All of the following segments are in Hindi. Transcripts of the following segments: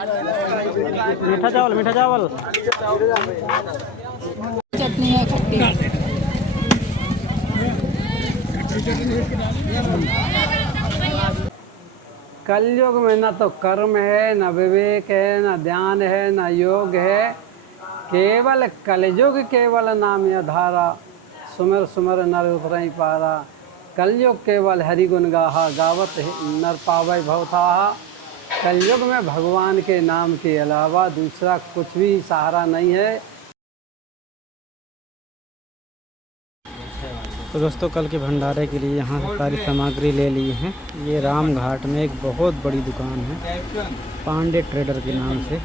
मीठा चावल, मीठा चावल। चटनी है खट्टी। कलयुग में न तो कर्म है, न विवेक है, न ध्यान है, न योग है। केवल कलयुग केवल नाम आधारा, सुमर सुमर नर उतरई पारा। कलयुग केवल हरि गुण गाहा, गावत नर पावै भवथाहा। कलयुग में भगवान के नाम के अलावा दूसरा कुछ भी सहारा नहीं है। तो दोस्तों कल के भंडारे के लिए यहाँ से सारी सामग्री ले ली है। ये राम घाट में एक बहुत बड़ी दुकान है, पांडे ट्रेडर के नाम से।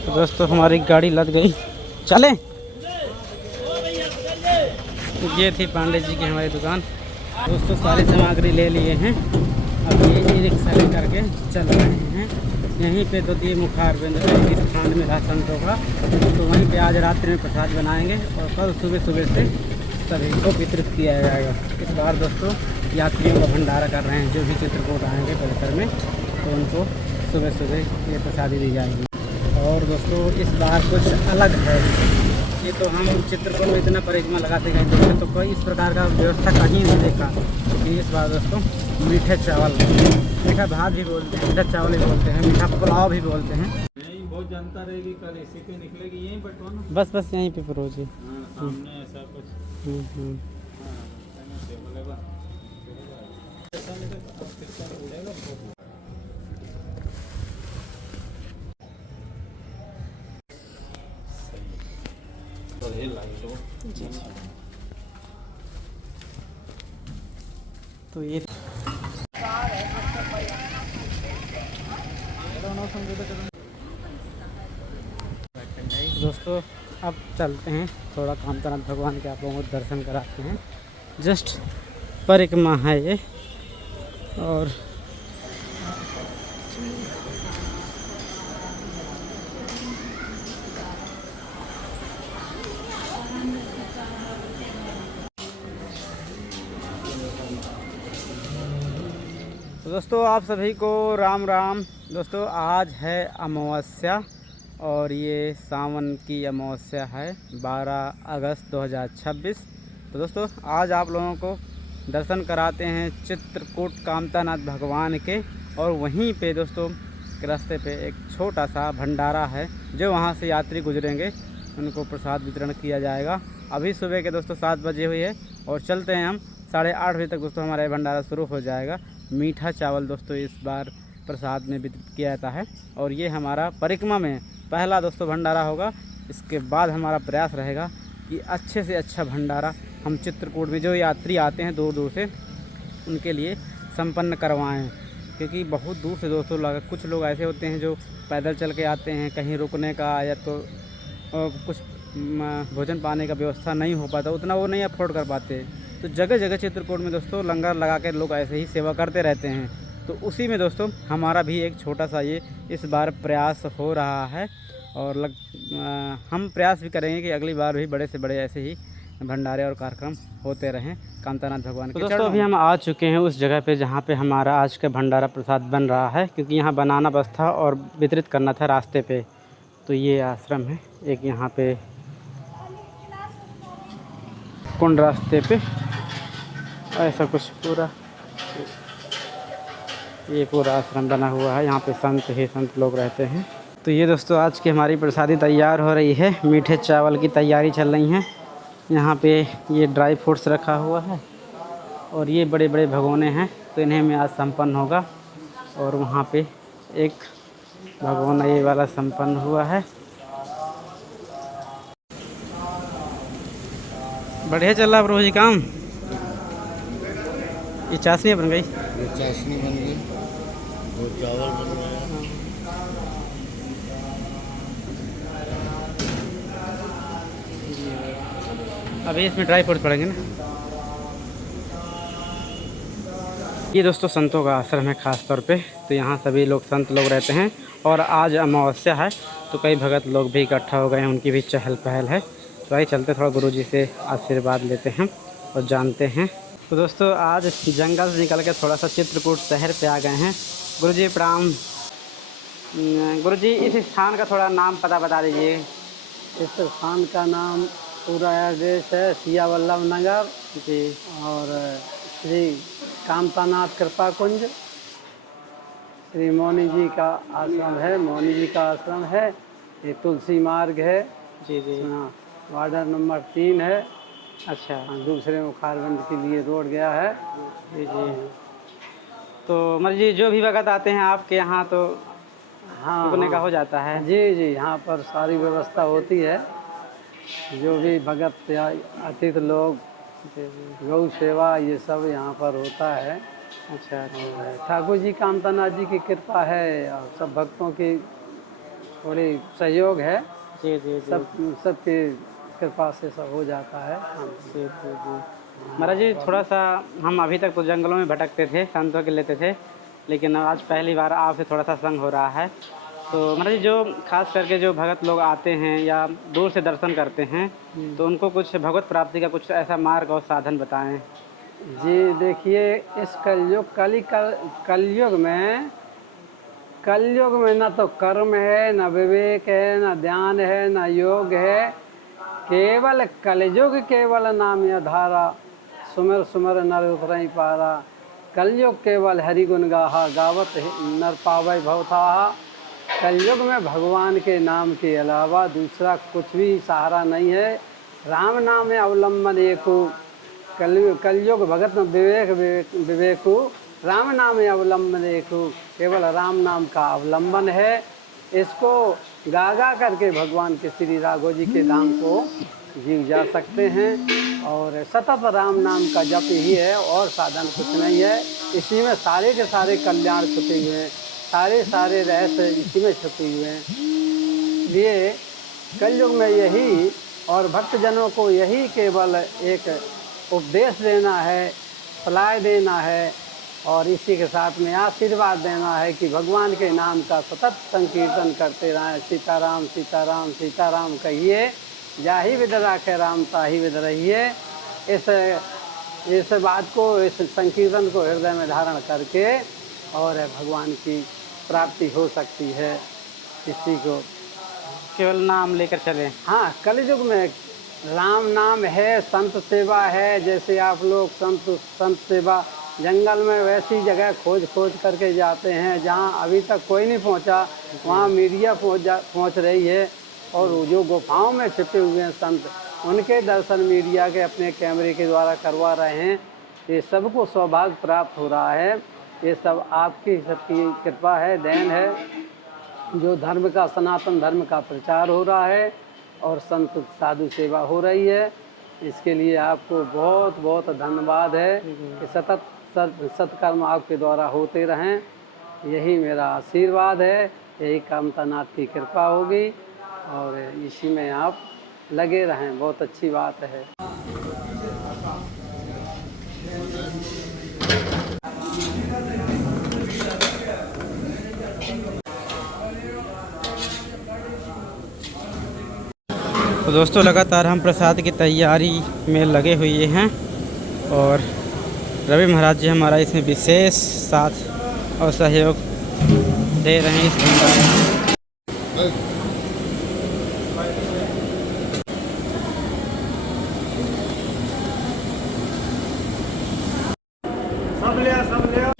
तो दोस्तों हमारी गाड़ी लग गई, चलें। ये थी पांडे जी की हमारी दुकान। दोस्तों सारी सामग्री ले लिए हैं, अब ये ई रिक्शा ले करके चल रहे हैं। यहीं पे तो दिए मुखार इस स्थान में संतों का, तो वहीं पे आज रात्रि में प्रसाद बनाएंगे और कल सुबह सुबह से सभी को वितरित किया जाएगा। इस बार दोस्तों यात्रियों का भंडारा कर रहे हैं, जो भी चित्रकूट आएंगे परिसर में, तो उनको सुबह सुबह ये प्रसादी दी जाएगी। और दोस्तों इस बार कुछ अलग है, ये तो हम चित्रकूट में इतना परिक्रमा लगाते गए दोस्तों, तो कोई इस प्रकार का व्यवस्था कहीं नहीं देखा। कि इस बार दोस्तों मीठे चावल, मीठा भात भी बोलते हैं, मीठा चावल भी बोलते हैं, मीठा पुलाव भी बोलते हैं। बहुत जनता रहेगी, कल इसी पे निकलेगी, यहीं बटवाना। बस यहीं पे परोजी सामने ऐसा कुछ तो ये दोस्तों अब चलते हैं, थोड़ा कामतानाथ भगवान के आप लोगों को दर्शन कराते हैं। जस्ट परिक्रमा है ये। और तो दोस्तों आप सभी को राम राम। दोस्तों आज है अमावस्या और ये सावन की अमावस्या है, 12 अगस्त 2026। तो दोस्तों आज आप लोगों को दर्शन कराते हैं चित्रकूट कामतानाथ भगवान के। और वहीं पे दोस्तों रास्ते पे एक छोटा सा भंडारा है, जो वहाँ से यात्री गुजरेंगे उनको प्रसाद वितरण किया जाएगा। अभी सुबह के दोस्तों 7 बजे हुई है और चलते हैं हम 8:30 बजे तक दोस्तों हमारा भंडारा शुरू हो जाएगा। मीठा चावल दोस्तों इस बार प्रसाद में वितरित किया जाता है और ये हमारा परिक्रमा में पहला दोस्तों भंडारा होगा। इसके बाद हमारा प्रयास रहेगा कि अच्छे से अच्छा भंडारा हम चित्रकूट में जो यात्री आते हैं दूर दूर से उनके लिए संपन्न करवाएं, क्योंकि बहुत दूर से दोस्तों कुछ लोग ऐसे होते हैं जो पैदल चल के आते हैं, कहीं रुकने का या तो कुछ भोजन पाने का व्यवस्था नहीं हो पाता, उतना वो नहीं अफोर्ड कर पाते। तो जगह जगह चित्रकूट में दोस्तों लंगर लगा के लोग ऐसे ही सेवा करते रहते हैं। तो उसी में दोस्तों हमारा भी एक छोटा सा ये इस बार प्रयास हो रहा है और हम प्रयास भी करेंगे कि अगली बार भी बड़े से बड़े ऐसे ही भंडारे और कार्यक्रम होते रहें कामतानाथ भगवान के। तो दोस्तों अभी हम आ चुके हैं उस जगह पे जहाँ पे हमारा आज का भंडारा प्रसाद बन रहा है, क्योंकि यहाँ बनाना बस था और वितरित करना था रास्ते पे। तो ये आश्रम है एक, यहाँ पे कुंड रास्ते पे ऐसा कुछ पूरा ये पूरा आश्रम बना हुआ है। यहाँ पे संत लोग रहते हैं। तो ये दोस्तों आज की हमारी प्रसादी तैयार हो रही है, मीठे चावल की तैयारी चल रही है। यहाँ पे ये ड्राई फ्रूट्स रखा हुआ है और ये बड़े बड़े भगोने हैं, तो इन्हें में आज संपन्न होगा। और वहाँ पे एक भगोना ये वाला संपन्न हुआ है। बढ़िया चल रहा प्रभु जी काम। ये चाशनी बन गई, ये चाशनी बन गई, वो चावल बन गया। अभी इसमें ड्राई फ्रूट्स पड़ेंगे ना। ये दोस्तों संतों का आश्रम है ख़ास तौर पे, तो यहाँ सभी लोग संत लोग रहते हैं और आज अमावस्या है तो कई भगत लोग भी इकट्ठा हो गए हैं, उनकी भी चहल पहल है। तो आइए चलते थोड़ा गुरु जी से आशीर्वाद लेते हैं और जानते हैं। तो दोस्तों आज जंगल से निकल के थोड़ा सा चित्रकूट शहर पे आ गए हैं। गुरु जी प्रणाम। गुरुजी इस स्थान का थोड़ा नाम पता बता दीजिए। इस स्थान का नाम पूरा एड्रेस है सिया वल्लभ नगर जी और श्री कामतानाथ कृपा कुंज, श्री मौनी जी का आश्रम है, मौनी जी का आश्रम है। ये तुलसी मार्ग है, जी जी। हाँ, वार्ड नंबर 3 है। अच्छा हाँ, दूसरे मुखारगंज के लिए रोड गया है। जी जी। तो मतलब जी जो भी भगत आते हैं आपके यहाँ तो हाँ रुकने का हाँ हो जाता है। जी जी, यहाँ पर सारी व्यवस्था होती है। जो भी भगत या अतिथि लोग, जी जी। गौ सेवा, ये सब यहाँ पर होता है। अच्छा अच्छा। और ठाकुर जी कामतानाथ जी की कृपा है और सब भक्तों की थोड़ी सहयोग है। जी जी जी सबकी कृपा से सब हो जाता है। हाँ जी जी जी। महाराज जी थोड़ा सा हम अभी तक तो जंगलों में भटकते थे, संतों के लेते थे, लेकिन आज पहली बार आपसे थोड़ा सा संग हो रहा है। तो महाराज जी जो खास करके जो भगत लोग आते हैं या दूर से दर्शन करते हैं तो उनको कुछ भगवत प्राप्ति का कुछ ऐसा मार्ग और साधन बताएं। जी, देखिए इस कलयुग में न तो कर्म है, न विवेक है, न ध्यान है, न योग है। केवल कलयुग केवल नाम आधारा, सुमर सुमर नर उतरई पारा। कलयुग केवल हरि गुण गाहा, गावत नर पावै भवथाहा। कलयुग में भगवान के नाम के अलावा दूसरा कुछ भी सहारा नहीं है। राम नाम में अवलंबन एको, कलयुग भगत विवेकु। राम नाम में अवलंबन एको, केवल राम नाम का अवलंबन है। इसको गागा करके भगवान के श्री राघव जी के धाम को जीव जा सकते हैं। और सतत राम नाम का जप ही है और साधन कुछ नहीं है। इसी में सारे के सारे कल्याण छुपे हुए हैं, सारे रहस्य इसी में छुपे हुए हैं। इसलिए कलयुग में यही और भक्तजनों को यही केवल एक उपदेश देना है, सलाह देना है और इसी के साथ में आशीर्वाद देना है कि भगवान के नाम का सतत संकीर्तन करते रहें। सीताराम सीताराम सीताराम कहिए, जाहि विध राखे राम ताहि विध रहिए। इस बात को, इस संकीर्तन को हृदय में धारण करके और भगवान की प्राप्ति हो सकती है किसी को। केवल नाम लेकर चलें। हाँ, कलयुग में राम नाम है, संत सेवा है। जैसे आप लोग संत सेवा जंगल में वैसी जगह खोज करके जाते हैं जहाँ अभी तक कोई नहीं पहुँचा, वहाँ मीडिया पहुँच रही है। और जो गुफाओं में छिपे हुए हैं संत, उनके दर्शन मीडिया के अपने कैमरे के द्वारा करवा रहे हैं। ये सबको सौभाग्य प्राप्त हो रहा है। ये सब आपकी सबकी कृपा है, देन है। जो धर्म का, सनातन धर्म का प्रचार हो रहा है और संत साधु सेवा हो रही है, इसके लिए आपको बहुत बहुत धन्यवाद है कि सतत सत्कर्म आपके द्वारा होते रहें। यही मेरा आशीर्वाद है, यही कामतानाथ की कृपा होगी और इसी में आप लगे रहें। बहुत अच्छी बात है। तो दोस्तों लगातार हम प्रसाद की तैयारी में लगे हुए हैं और रवि महाराज जी हमारा इसमें विशेष साथ और सहयोग दे रहे हैं इस भंडारे में। सब लिया 48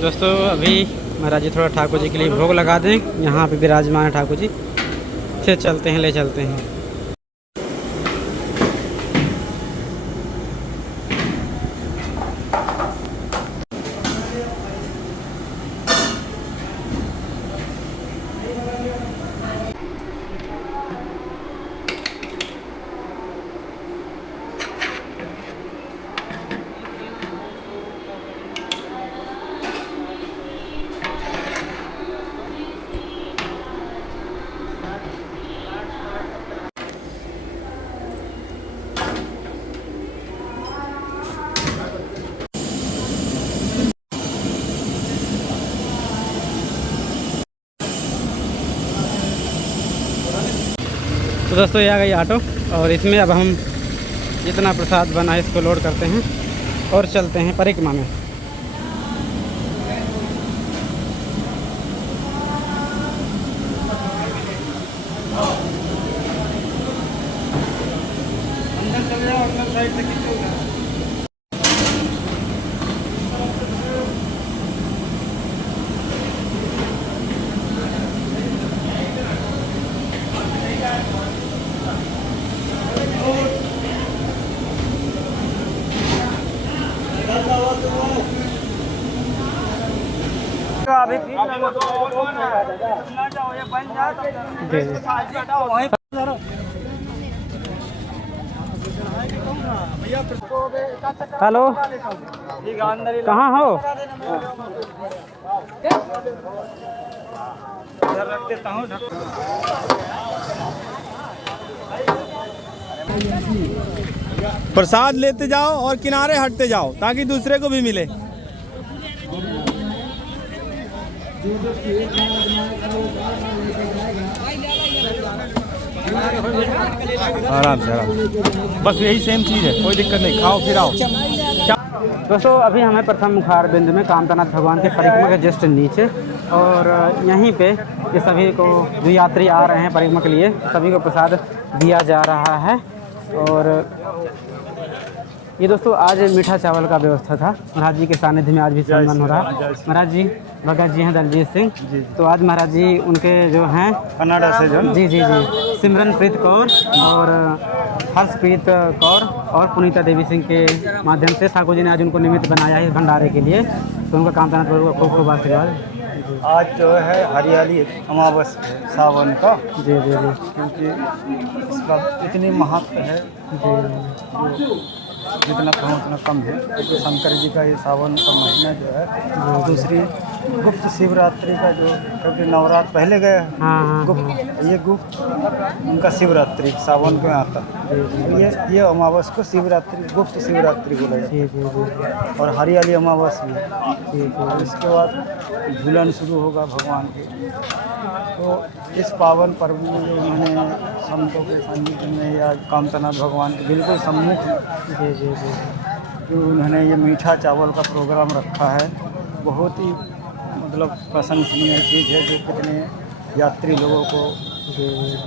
दोस्तों अभी महाराज जी थोड़ा ठाकुर जी के लिए भोग लगा दें, यहाँ पे विराजमान है ठाकुर जी, फिर चलते हैं, ले चलते हैं। तो दोस्तों ये आ गई ऑटो और इसमें अब हम जितना प्रसाद बना है इसको लोड करते हैं और चलते हैं परिक्रमा में। अंदर चले जाओ, अंदर साइड से खींचो। हेलो, कहाँ हो? प्रसाद लेते जाओ और किनारे हटते जाओ ताकि दूसरे को भी मिले। आराम से बस यही सेम चीज़ है, कोई दिक्कत नहीं, खाओ फिर आओ। दोस्तों अभी हमें प्रथम मुखार बिंदु में कामतानाथ भगवान के परिक्रमा के जस्ट नीचे और यहीं पे ये सभी को जो यात्री आ रहे हैं परिक्रमा के लिए सभी को प्रसाद दिया जा रहा है। और ये दोस्तों आज मीठा चावल का व्यवस्था था। महाराज जी के सानिध्य में आज भी सम्मान हो रहा है। महाराज जी भगत जी हैं दलजीत सिंह, तो आज महाराज जी उनके जो हैं कनाडा से जो जी जी जी सिमरनप्रीत कौर और हर्षप्रीत कौर और पुनीता देवी सिंह के माध्यम से ठाकुर जी ने आज उनको निमित्त बनाया है इस भंडारे के लिए। तो उनका कामतानाथ प्रभु का खूब खूब आशीर्वाद। आज जो है हरियाली अमावस सावन का, जी जी जी, क्योंकि इसका इतनी महत्व है जी जितना कहो उतना कम है। क्योंकि शंकर जी का ये सावन का महीना जो है, दूसरी गुप्त शिवरात्रि का जो, क्योंकि नवरात्र पहले गए हाँ गुप्त, ये गुप्त उनका शिवरात्रि सावन में आता है। तो ये अमावस को शिवरात्रि, गुप्त शिवरात्रि बोला जाता जी जी जी है। और हरियाली अमावस भी है। जी जी और इसके बाद झूलन शुरू होगा भगवान के। तो इस पावन पर्व में जो उन्होंने संतों के सानिध्य में या कामतानाथ भगवान के बिल्कुल सम्मुख जी जी जी जो उन्होंने ये मीठा चावल का प्रोग्राम रखा है, बहुत ही मतलब प्रशंसनीय चीज़ है। जो कितने यात्री लोगों को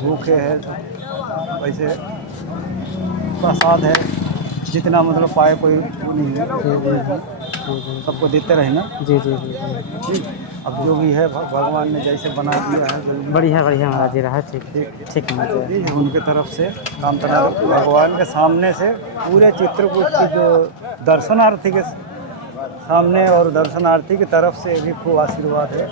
भूखे हैं, वैसे प्रसाद है जितना मतलब पाए कोई नहीं है, सबको देते रहे ना। जी जी जी जी, अब जो भी है भगवान ने जैसे बना दिया है, बढ़िया बढ़िया महाराज जी रहा। ठीक ठीक है। उनके तरफ से कामतानाथ भगवान के सामने से पूरे चित्रकूट की जो दर्शनार्थी के सामने और दर्शनार्थी की तरफ से भी खूब आशीर्वाद है।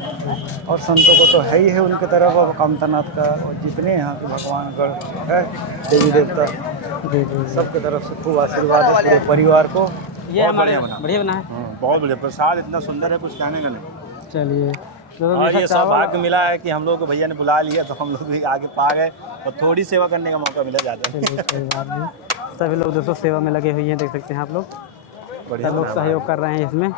और संतों को तो है ही है उनके तरफ, और कामतानाथ का और जितने यहाँ के भगवानगढ़ है देवी देवता जी जी, सबके तरफ से खूब आशीर्वाद है पूरे परिवार को। ये हमारे बढ़िया बना है। बहुत बढ़िया प्रसाद, इतना सुंदर है कुछ कहने का नहीं। चलिए और ये सौभाग्य मिला है कि हम लोग को भैया ने बुला लिया, तो हम लोग भी आगे पा गए और थोड़ी सेवा करने का मौका मिला जाता है। चलिए कोई बात नहीं। सभी लोग दोस्तों सेवा में लगे हुए हैं, देख सकते हैं आप लोग। सब लोग सहयोग कर रहे हैं इसमें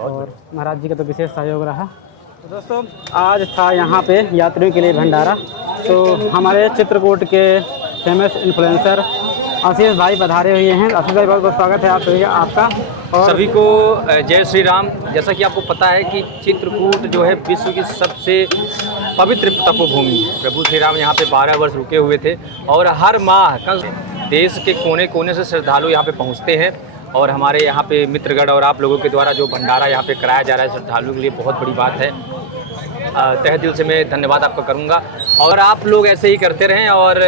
और महाराज जी का तो विशेष सहयोग रहा। तो दोस्तों आज था यहाँ पे यात्रियों के लिए भंडारा। तो हमारे चित्रकूट के फेमस इन्फ्लुएंसर आशीष भाई पधारे हुए हैं। आशीष भाई बहुत बहुत स्वागत है आप सभी का, आपका और सभी को जय श्री राम। जैसा कि आपको पता है कि चित्रकूट जो है विश्व की सबसे पवित्र तपोभूमि है। प्रभु श्री राम यहाँ पे 12 वर्ष रुके हुए थे और हर माह देश के कोने कोने से श्रद्धालु यहाँ पे पहुँचते हैं। और हमारे यहाँ पे मित्रगढ़ और आप लोगों के द्वारा जो भंडारा यहाँ पे कराया जा रहा है श्रद्धालुओं के लिए बहुत बड़ी बात है। तहे दिल से मैं धन्यवाद आपका करूँगा और आप लोग ऐसे ही करते रहें और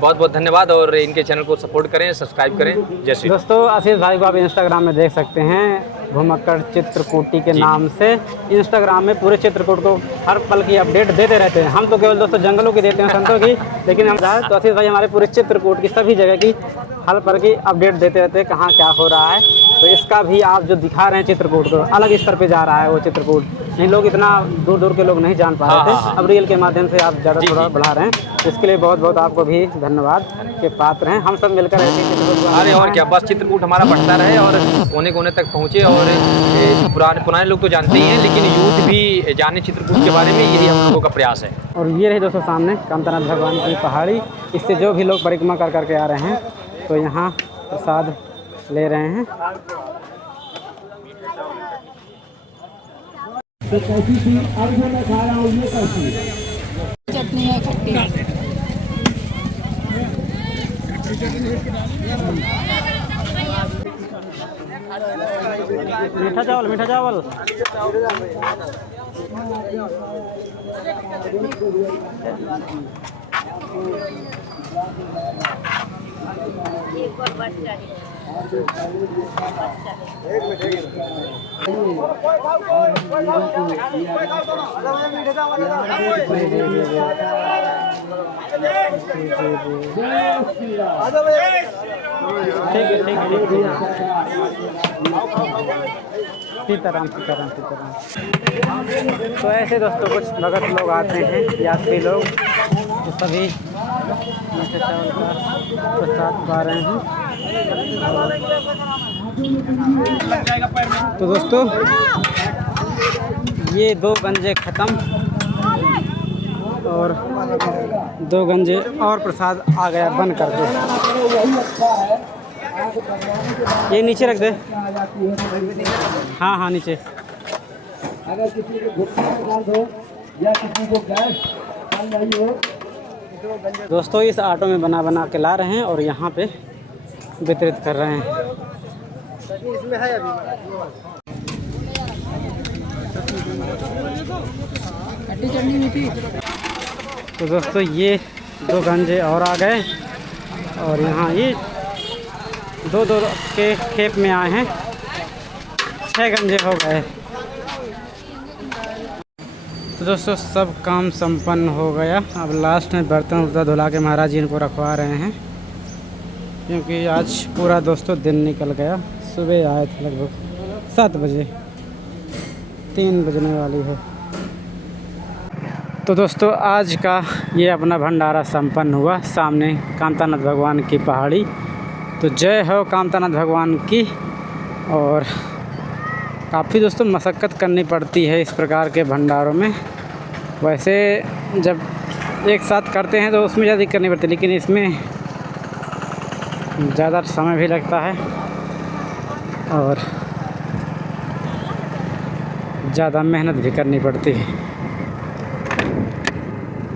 बहुत बहुत धन्यवाद। और इनके चैनल को सपोर्ट करें, सब्सक्राइब करें। जय श्री राम। दोस्तों आशीष भाई को आप इंस्टाग्राम में देख सकते हैं, घुमक्कड़ चित्रकूटी के नाम से। इंस्टाग्राम में पूरे चित्रकूट को हर पल की अपडेट देते रहते हैं। हम तो केवल दोस्तों जंगलों की देते हैं, संतों की, लेकिन हम तो आशीष भाई हमारे पूरे चित्रकूट की सभी जगह की हर पल की अपडेट देते रहते हैं, कहाँ क्या हो रहा है। तो इसका भी आप जो दिखा रहे हैं चित्रकूट को अलग स्तर पे जा रहा है वो चित्रकूट। नहीं लोग इतना दूर दूर के लोग नहीं जान पा रहे थे, अब रील के माध्यम से आप ज़्यादा थोड़ा बढ़ा रहे हैं, इसके लिए बहुत बहुत आपको भी धन्यवाद के पात्र हैं। हम सब मिलकर ऐसे चित्रकूट। अरे और क्या, बस चित्रकूट हमारा बढ़ता रहे और कोने कोने तक पहुँचे। और पुराने लोग तो जानते ही हैं, लेकिन यूथ भी जाने चित्रकूट के बारे में, यही हम लोगों का प्रयास है। और ये रही दोस्तों सामने कामतानाथ भगवान की पहाड़ी। इससे जो भी लोग परिक्रमा कर करके आ रहे हैं तो यहाँ प्रसाद ले रहे हैं। चटनी है खट्टी। मीठा चावल, मीठा चावल। सीताराम सीताराम सीताराम। तो ऐसे दोस्तों कुछ भगत लोग आते हैं, यात्री लोग, तो सभी मीठे चावल का प्रसाद पा रहे हैं। तो दोस्तों ये 2 गंजे ख़त्म और 2 गंजे और प्रसाद आ गया बन करके। ये नीचे रख दे। हाँ हाँ नीचे। अगर किसी को घुटने में दर्द हो या किसी को गैस बन रही हो। दोस्तों इस ऑटो में बना बना के ला रहे हैं और यहाँ पे वितरित कर रहे हैं। इसमें है अभी खट्टी चटनी मीठी। तो दोस्तों ये 2 गंजे और आ गए और यहाँ ये 2-2 के खेप में आए हैं, 6 गंजे हो गए। तो दोस्तों सब काम संपन्न हो गया। अब लास्ट में बर्तन उर्तन धुला के महाराज जी इनको रखवा रहे हैं, क्योंकि आज पूरा दोस्तों दिन निकल गया। सुबह आए थे लगभग 7 बजे, 3 बजने वाली है। तो दोस्तों आज का ये अपना भंडारा संपन्न हुआ। सामने कामतानाथ भगवान की पहाड़ी। तो जय हो कामतानाथ भगवान की। और काफ़ी दोस्तों मशक्क़त करनी पड़ती है इस प्रकार के भंडारों में। वैसे जब एक साथ करते हैं तो उसमें ज़्यादा दिक्कत नहीं पड़ती, लेकिन इसमें ज़्यादा समय भी लगता है और ज़्यादा मेहनत भी करनी पड़ती है।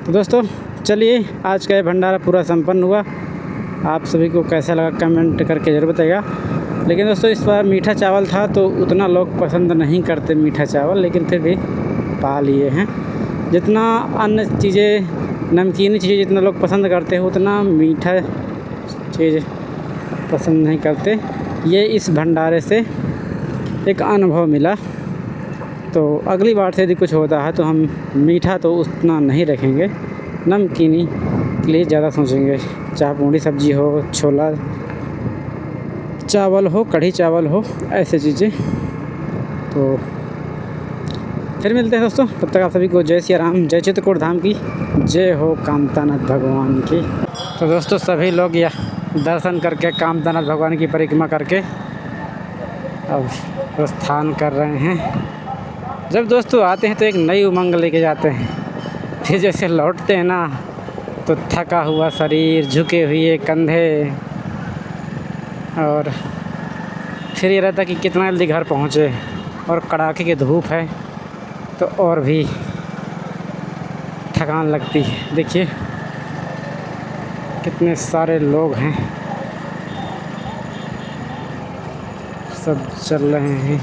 तो दोस्तों चलिए आज का ये भंडारा पूरा संपन्न हुआ। आप सभी को कैसा लगा कमेंट करके ज़रूर बताइएगा। लेकिन दोस्तों इस बार मीठा चावल था तो उतना लोग पसंद नहीं करते मीठा चावल, लेकिन फिर भी पा लिए हैं। जितना अन्य चीज़ें नमकीनी चीज़ें जितना लोग पसंद करते हैं उतना मीठा चीज़ पसंद नहीं करते। ये इस भंडारे से एक अनुभव मिला। तो अगली बार से यदि कुछ होता है तो हम मीठा तो उतना नहीं रखेंगे, नमकीनी के लिए ज़्यादा सोचेंगे। चाहे पूड़ी सब्जी हो, छोला चावल हो, कढ़ी चावल हो, ऐसे चीज़ें। तो फिर मिलते हैं दोस्तों, तब तक आप सभी को जय सिया राम, जय चित्रकूट धाम की, जय हो कामतानाथ भगवान की। तो दोस्तों सभी लोग यह दर्शन करके कामतानाथ भगवान की परिक्रमा करके अब प्रस्थान कर रहे हैं। जब दोस्तों आते हैं तो एक नई उमंग लेके जाते हैं, फिर जैसे लौटते हैं ना तो थका हुआ शरीर, झुके हुए कंधे, और फिर ये रहता कि कितना जल्दी घर पहुँचे। और कड़ाके की धूप है तो और भी थकान लगती है। देखिए कितने सारे लोग हैं, सब चल रहे हैं।